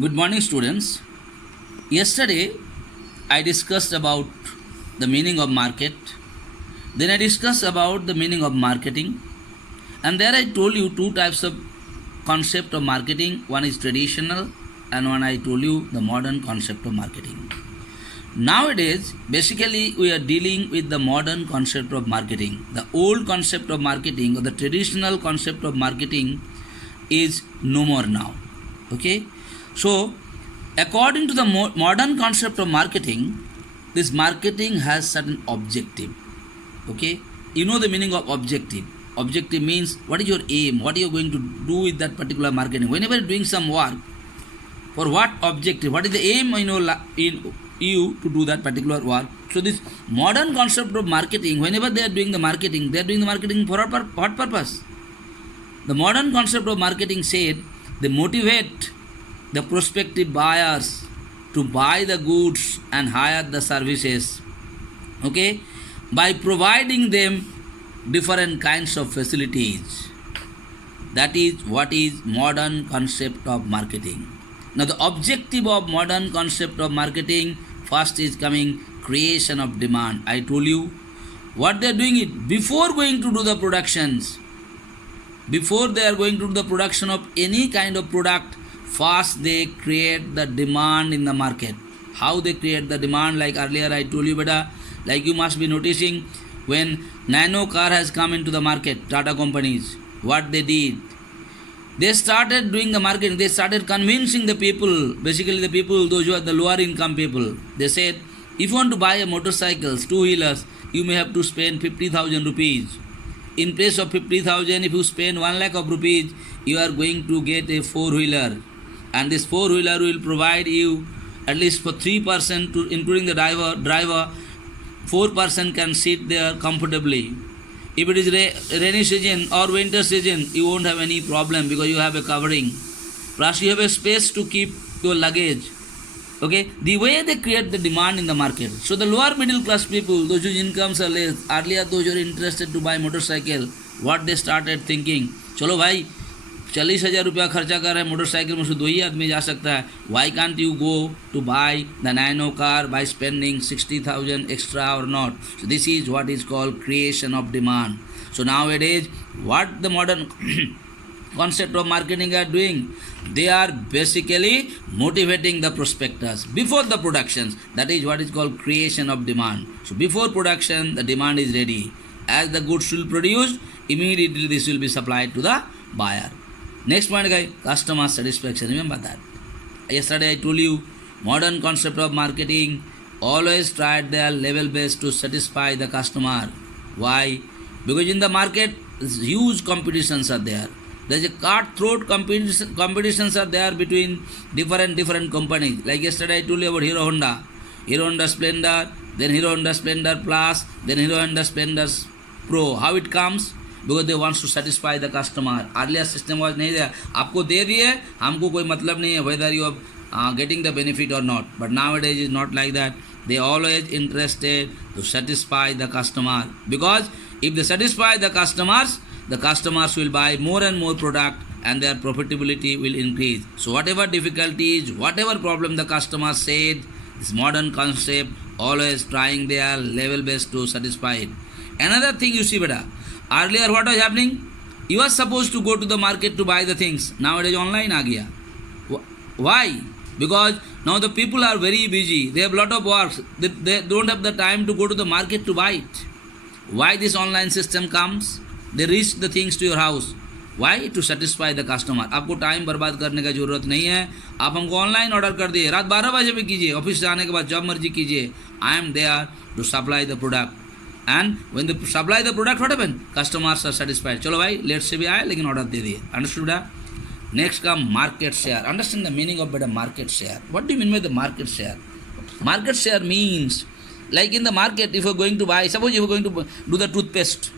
Good morning, students. Yesterday, I discussed about the meaning of market. Then I discussed about the meaning of marketing. And there I told you two types of concept of marketing. One is traditional and one I told you the modern concept of marketing. Nowadays, basically we are dealing with the modern concept of marketing. The old concept of marketing or the traditional concept of marketing is no more now. Okay? So, according to the modern concept of marketing, this marketing has certain objective. Okay? You know the meaning of objective. Objective means what is your aim, what are you going to do with that particular marketing. Whenever you're doing some work, for what objective, what is the aim in you to do that particular work. So this modern concept of marketing, whenever they are doing the marketing for what purpose? The modern concept of marketing said they motivate the prospective buyers to buy the goods and hire the services, okay, by providing them different kinds of facilities. That is what is modern concept of marketing. Now the objective of modern concept of marketing, first is coming creation of demand. I told you what they are doing it before going to do the productions. Before they are going to do the production of any kind of product, first they create the demand in the market. How they create the demand? Like earlier I told you, beta, like you must be noticing when Nano car has come into the market, Tata companies, what they did, they started doing the marketing. They started convincing the people, basically the people, those who are the lower income people. They said, if you want to buy a motorcycles, two-wheelers, you may have to spend 50,000 rupees. In place of 50,000, if you spend 1 lakh of rupees, you are going to get a four-wheeler. And this four-wheeler will provide you at least for 3%, including the driver, 4% can sit there comfortably. If it is rainy season or winter season, you won't have any problem because you have a covering. Plus you have a space to keep your luggage. Okay, the way they create the demand in the market. So the lower middle class people, those whose incomes are less, earlier those who are interested to buy motorcycle, what they started thinking, चलो भाई 40,000 रुपया खर्चा कर रहे हैं motorcycle में, से दो ही आदमी जा सकता है. Why can't you go to buy the Nano car by spending 60,000 extra or not? So this is what is called creation of demand. So nowadays, what the modern concept of marketing are doing, they are basically motivating the prospectors before the productions. That is what is called creation of demand. So before production, the demand is ready. As the goods will produce, immediately this will be supplied to the buyer. Next point, guys, customer satisfaction. Remember that. Yesterday I told you, modern concept of marketing always tried their level best to satisfy the customer. Why? Because in the market, huge competitions are there. There's a cutthroat competitions are there between different companies. Like yesterday I told you about Hero Honda Splendor, then Hero Honda Splendor Plus, then Hero Honda Splendor Pro. How it comes? Because they want to satisfy the customer. Earlier system was नहीं दिया, आपको दे दिए, हमको कोई मतलब नहीं है whether you are getting the benefit or not. But nowadays is not like that. They always interested to satisfy the customer, because if they satisfy the customers will buy more and more product and their profitability will increase. So whatever difficulties, whatever problem the customer said, this modern concept always trying their level best to satisfy it. Another thing you see, beta, earlier what was happening? You were supposed to go to the market to buy the things. Nowadays online aa gaya. Why? Because now the people are very busy. They have a lot of work. They don't have the time to go to the market to buy it. Why this online system comes? They reach the things to your house. Why? To satisfy the customer. आपको time बर्बाद करने का जरूरत नहीं है. आप हमको online order कर दिए, रात 12 बजे में कीजिए, ऑफिस से आने के बाद जब मर्जी कीजिए. I am there to supply the product. And when they supply the product, what happen? Customers are satisfied. चलो भाई लेट से भी आए लेकिन ऑर्डर दे दिए. Understood? Next come market share. Understand the meaning of better market share. What do you mean by the market share? Market share means, like in the market, if you are going to buy, suppose you are going to do the toothpaste,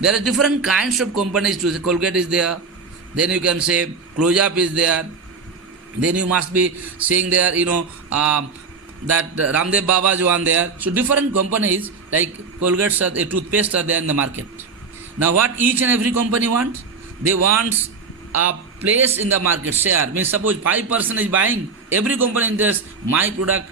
there are different kinds of companies. Colgate is there, then you can say Close-Up is there, then you must be seeing there, that Ramdev Baba's one there. So different companies like Colgate, a toothpaste are there in the market. Now what each and every company wants? They want a place in the market share. Means suppose 5% is buying, every company interests my product,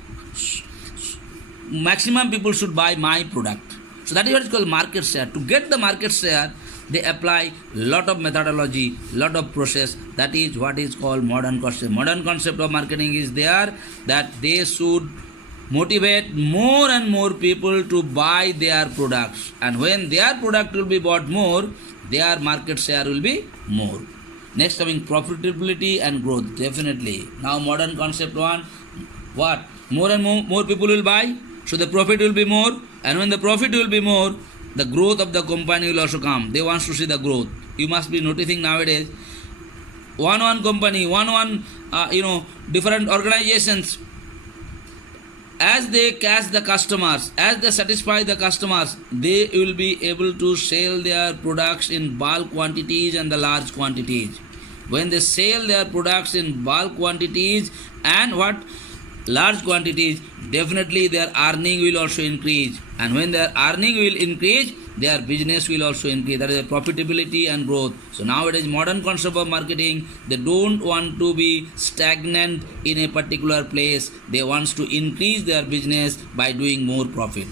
maximum people should buy my product. So that is what is called market share. To get the market share, they apply lot of methodology, lot of process. That is what is called modern concept. Modern concept of marketing is there that they should motivate more and more people to buy their products. And when their product will be bought more, their market share will be more. Next coming profitability and growth. Definitely. Now modern concept one, what? More and more people will buy, so the profit will be more. And when the profit will be more, the growth of the company will also come. They want to see the growth. You must be noticing nowadays, one company, different organizations, as they catch the customers, as they satisfy the customers, they will be able to sell their products in bulk quantities and the large quantities. When they sell their products in bulk quantities and large quantities, definitely their earning will also increase. And when their earning will increase, their business will also increase. That is profitability and growth. So nowadays modern concept of marketing, they don't want to be stagnant in a particular place. They want to increase their business by doing more profit.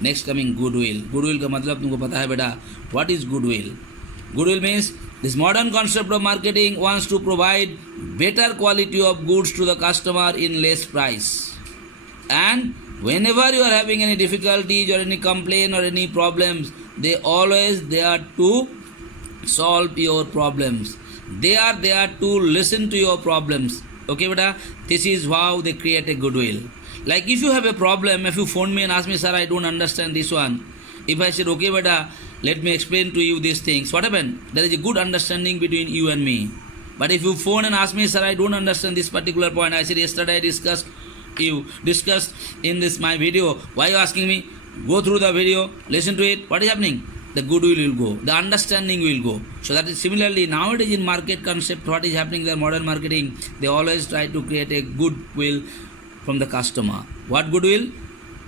Next coming goodwill. Goodwill का मतलब तुमको पता है बेटा? What is goodwill? Goodwill means this modern concept of marketing wants to provide better quality of goods to the customer in less price. And whenever you are having any difficulties or any complaint or any problems, they always there to solve your problems. They are there to listen to your problems. Okay, beta? This is how they create a goodwill. Like if you have a problem, if you phone me and ask me, sir, I don't understand this one. If I said, okay, beta, let me explain to you these things. What happened? There is a good understanding between you and me. But if you phone and ask me, sir, I don't understand this particular point. I said, yesterday I discussed in this my video. Why are you asking me? Go through the video, listen to it. What is happening? The goodwill will go. The understanding will go. So that is similarly nowadays in market concept, what is happening in the modern marketing, they always try to create a goodwill from the customer. What goodwill?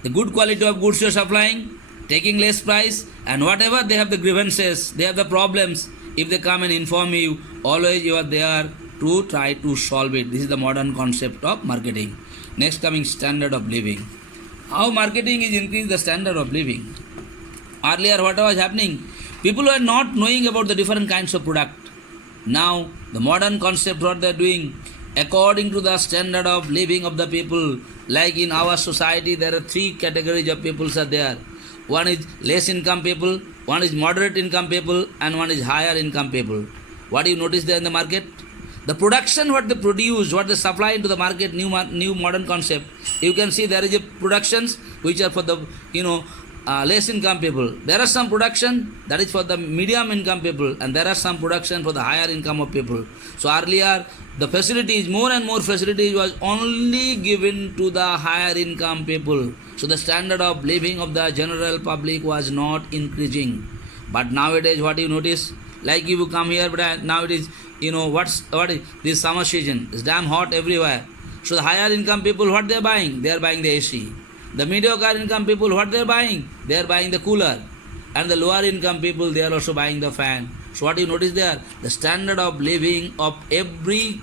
The good quality of goods you are supplying, taking less price, and whatever they have the grievances, they have the problems, if they come and inform you, always you are there to try to solve it. This is the modern concept of marketing. Next coming standard of living. How marketing is increasing the standard of living. Earlier what was happening? People were not knowing about the different kinds of product. Now the modern concept what they are doing, according to the standard of living of the people, like in our society there are three categories of people are there. One is less income people, one is moderate income people, and one is higher income people. What do you notice there in the market? The production what they produce, what they supply into the market, new modern concept. You can see there is a productions which are for the less income people. There are some production that is for the medium income people, and there are some production for the higher income of people. So earlier the facilities, more and more facilities was only given to the higher income people. So the standard of living of the general public was not increasing. But nowadays what you notice? Like if you come here, but now it is, what is this summer season? It's damn hot everywhere. So the higher income people, what they are buying? They are buying the AC. The mediocre income people, what they are buying? They are buying the cooler. And the lower income people, they are also buying the fan. So what you notice there? The standard of living of every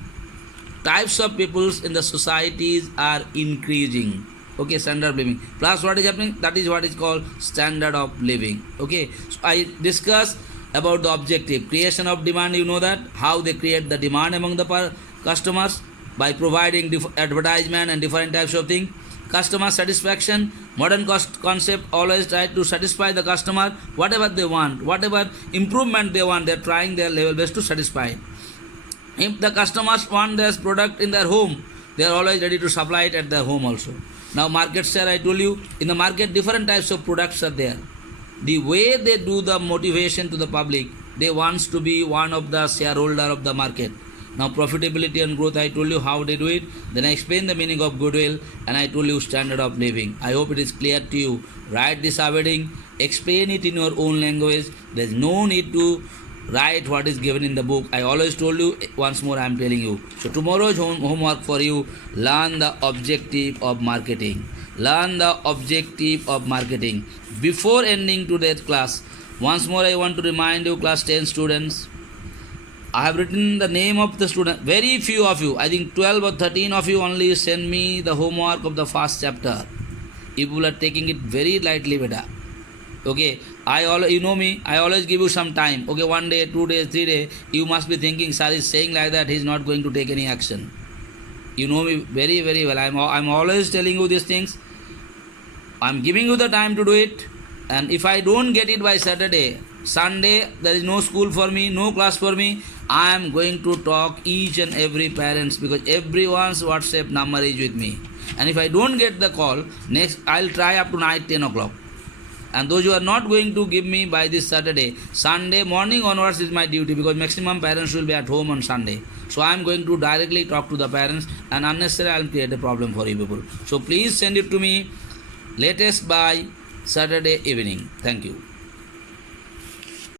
types of peoples in the societies are increasing. Okay, standard of living. Plus what is happening? That is what is called standard of living. Okay, so I discussed about the objective. Creation of demand, you know that. How they create the demand among the customers by providing advertisement and different types of things. Customer satisfaction, modern concept always try to satisfy the customer, whatever they want, whatever improvement they want, they are trying their level best to satisfy. If the customers want their product in their home, they are always ready to supply it at their home also. Now market share, I told you, in the market different types of products are there. The way they do the motivation to the public, they want to be one of the shareholder of the market. Now profitability and growth, I told you how they do it. Then I explained the meaning of goodwill, and I told you standard of living. I hope it is clear to you. Write this heading, explain it in your own language. There is no need to write what is given in the book. I always told you, once more I am telling you. So tomorrow's homework for you, learn the objective of marketing. Learn the objective of marketing. Before ending today's class, once more I want to remind you, class 10 students, I have written the name of the student. Very few of you, I think 12 or 13 of you only send me the homework of the first chapter. You people are taking it very lightly, beta. Okay, you know me, I always give you some time. Okay, 1 day, 2 days, 3 days. You must be thinking, sir is saying like that, he is not going to take any action. You know me very, very well. I'm always telling you these things. I'm giving you the time to do it. And if I don't get it by Saturday, Sunday, there is no school for me, no class for me. I am going to talk each and every parents, because everyone's WhatsApp number is with me. And if I don't get the call, next I'll try up to night 10 o'clock. And those who are not going to give me by this Saturday, Sunday morning onwards is my duty, because maximum parents will be at home on Sunday. So I am going to directly talk to the parents, and unnecessarily I will create a problem for you people. So please send it to me latest by Saturday evening. Thank you.